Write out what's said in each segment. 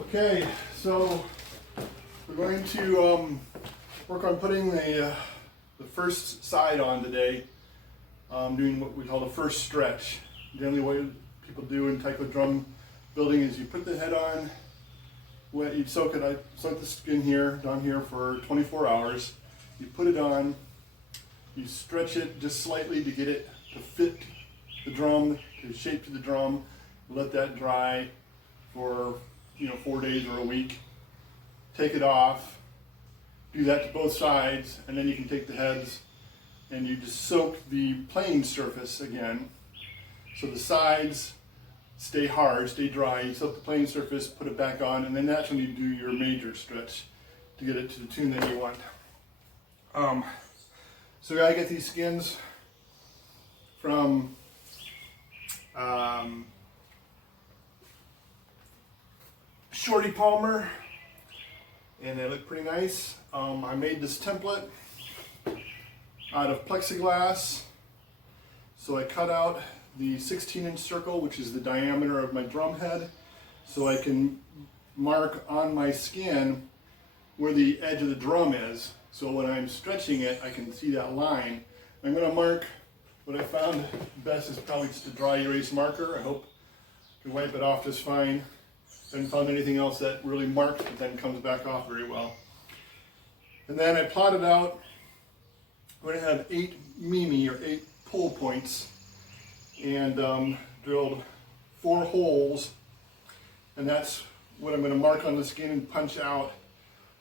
Okay, so we're going to work on putting the first side on today, doing what we call the first stretch. Generally what people do in Taiko Drum building is you put the head on, you soak the skin here, down here for 24 hours. You put it on, you stretch it just slightly to get it to fit the drum, to shape to the drum, let that dry for 4 days or a week. Take it off, do that to both sides, and then you can take the heads and you just soak the playing surface again. So the sides stay hard, stay dry. You soak the playing surface, put it back on, and then that's when you do your major stretch to get it to the tune that you want. So I get these skins from Shorty Palmer, and they look pretty nice. I made this template out of plexiglass. So I cut out the 16-inch circle, which is the diameter of my drum head, so I can mark on my skin where the edge of the drum is. So when I'm stretching it, I can see that line. I'm going to mark. What I found best is probably just a dry erase marker. I hope you can wipe it off just fine. Haven't found anything else that really marks but then comes back off very well. And then I plotted out, I'm going to have 8 mimi or 8 pull points, and drilled 4 holes, and that's what I'm going to mark on the skin and punch out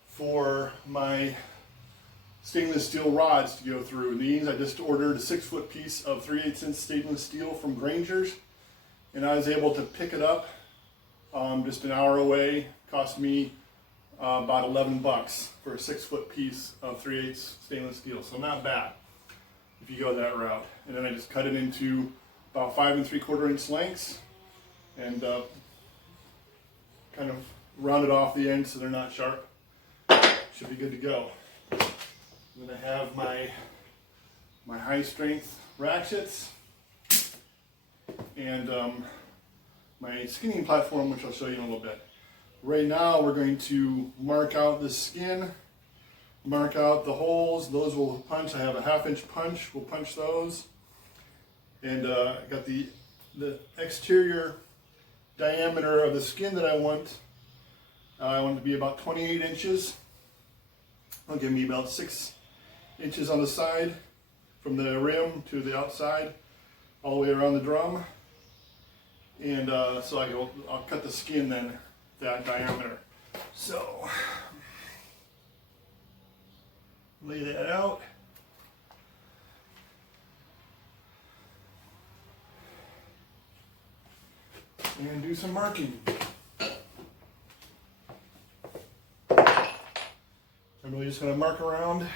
for my stainless steel rods to go through. And these, I just ordered a 6-foot piece of 3/8 inch stainless steel from Granger's, and I was able to pick it up just an hour away. Cost me about 11 bucks for a 6-foot piece of 3/8 stainless steel, so not bad if you go that route. And then I just cut it into about 5 3/4 inch lengths and kind of rounded off the ends so they're not sharp. Should be good to go. I'm going to have my high strength ratchets and my skinning platform, which I'll show you in a little bit. Right now we're going to mark out the skin, mark out the holes. Those will punch. I have a 1/2 inch punch. We'll punch those. And I got the exterior diameter of the skin that I want. I want it to be about 28 inches. It'll give me about 6 inches on the side from the rim to the outside, all the way around the drum. And so I'll cut the skin then that diameter. So lay that out. And do some marking. I'm really just going to mark around.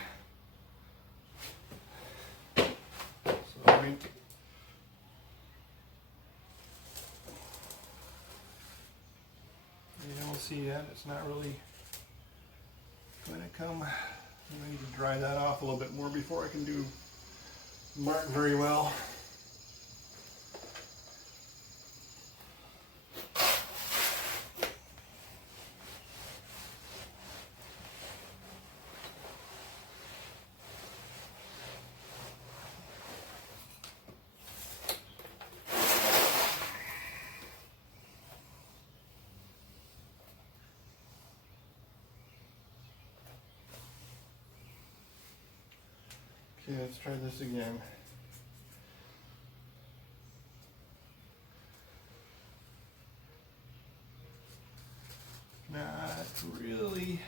So you don't see that. It's not really going to come. I need to dry that off a little bit more before I can do mark very well. Okay, let's try this again. Not really.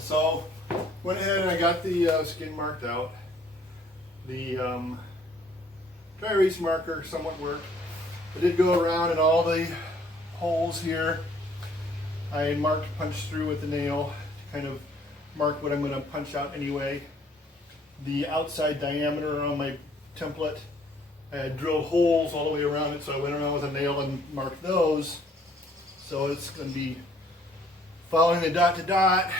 So went ahead and I got the skin marked out. The dry erase marker somewhat worked. I did go around in all the holes here I punched through with the nail to kind of mark what I'm going to punch out anyway. The outside diameter on my template, I had drilled holes all the way around it, so I went around with a nail and marked those. So it's going to be following the dot to dot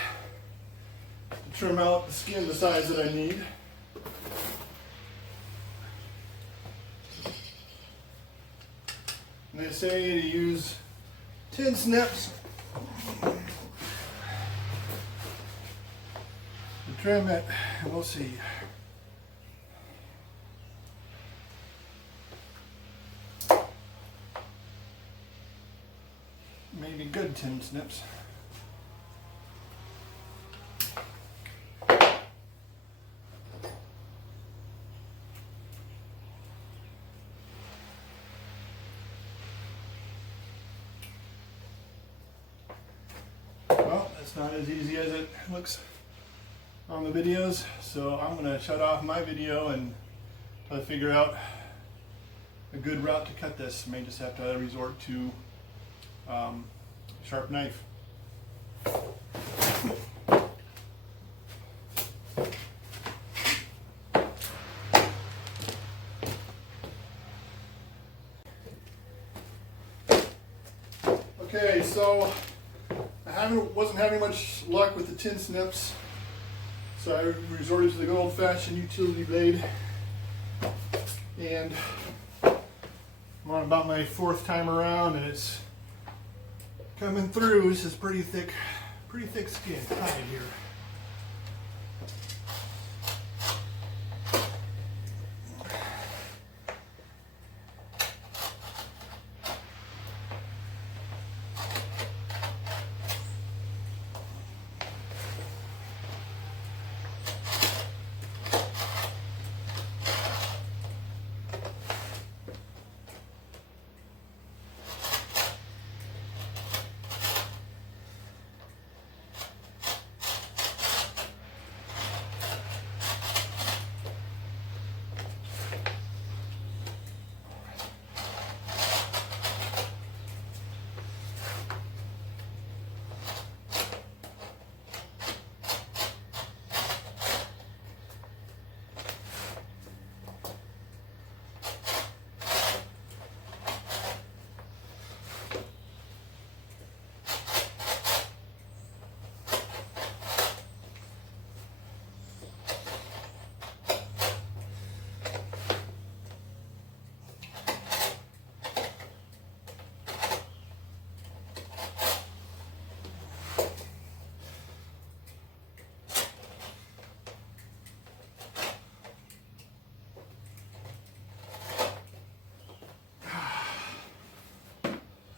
to trim out the skin the size that I need. And they say to use tin snips to trim it, and we'll see. Maybe good tin snips. Well, it's not as easy as it looks on the videos, so I'm going to shut off my video and try to figure out a good route to cut this. May just have to resort to sharp knife. Okay, so I wasn't having much luck with the tin snips, so I resorted to the good old-fashioned utility blade, and I'm on about my 4th time around, and it's coming through. This is pretty thick skin hide here.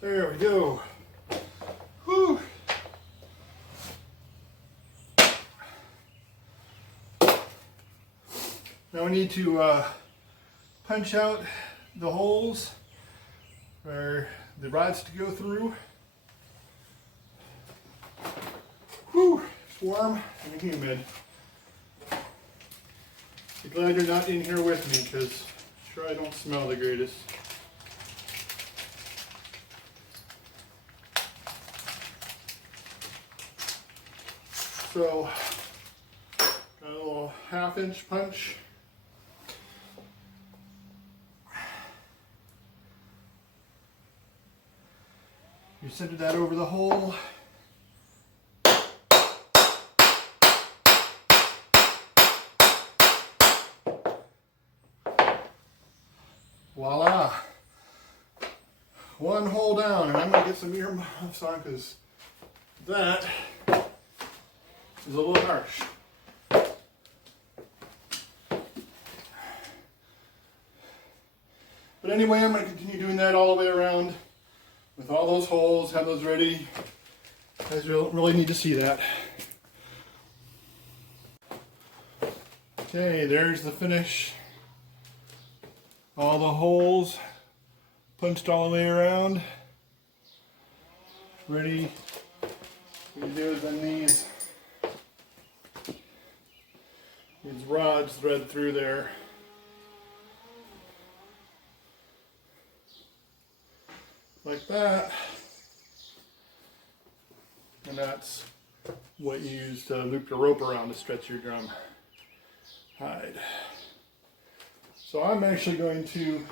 There we go. Whew. Now we need to punch out the holes for the rods to go through. Whew, it's warm and humid. I'm glad you're not in here with me, because sure I don't smell the greatest. So, got a little 1/2-inch punch. You centered that over the hole. Voila! One hole down, and I'm going to get some earmuffs on, because that is a little harsh. But anyway, I'm going to continue doing that all the way around with all those holes, have those ready. You guys really need to see that. Okay, there's the finish. All the holes punched all the way around. Ready. What you do is then these rods thread through there. Like that. And that's what you use to loop your rope around to stretch your drum hide. So I'm actually going to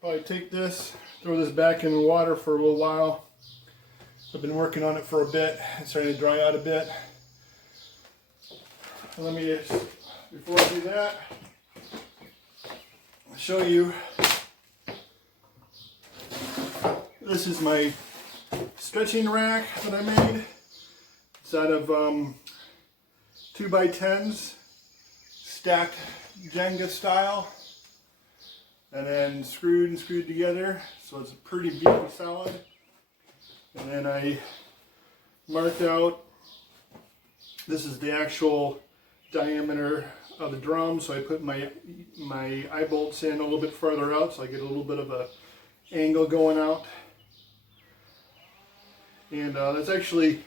probably take this, throw this back in the water for a little while. I've been working on it for a bit. It's starting to dry out a bit. And let me just, before I do that, I'll show you. This is my stretching rack that I made. It's out of 2x10s, stacked Jenga style, and then screwed together, so it's pretty beefy solid. And then I marked out, this is the actual diameter of the drum, so I put my eye bolts in a little bit further out so I get a little bit of a angle going out. And that's actually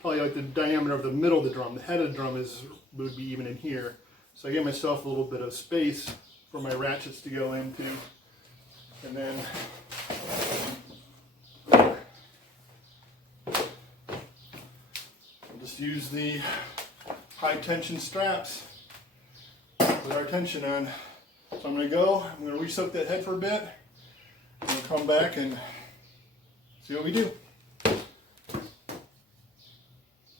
probably like the diameter of the middle of the drum. The head of the drum would be even in here. So I give myself a little bit of space for my ratchets to go into. And then I'll just use the high tension straps with our tension on. So I'm going to re-soak that head for a bit. I'm going to come back and see what we do.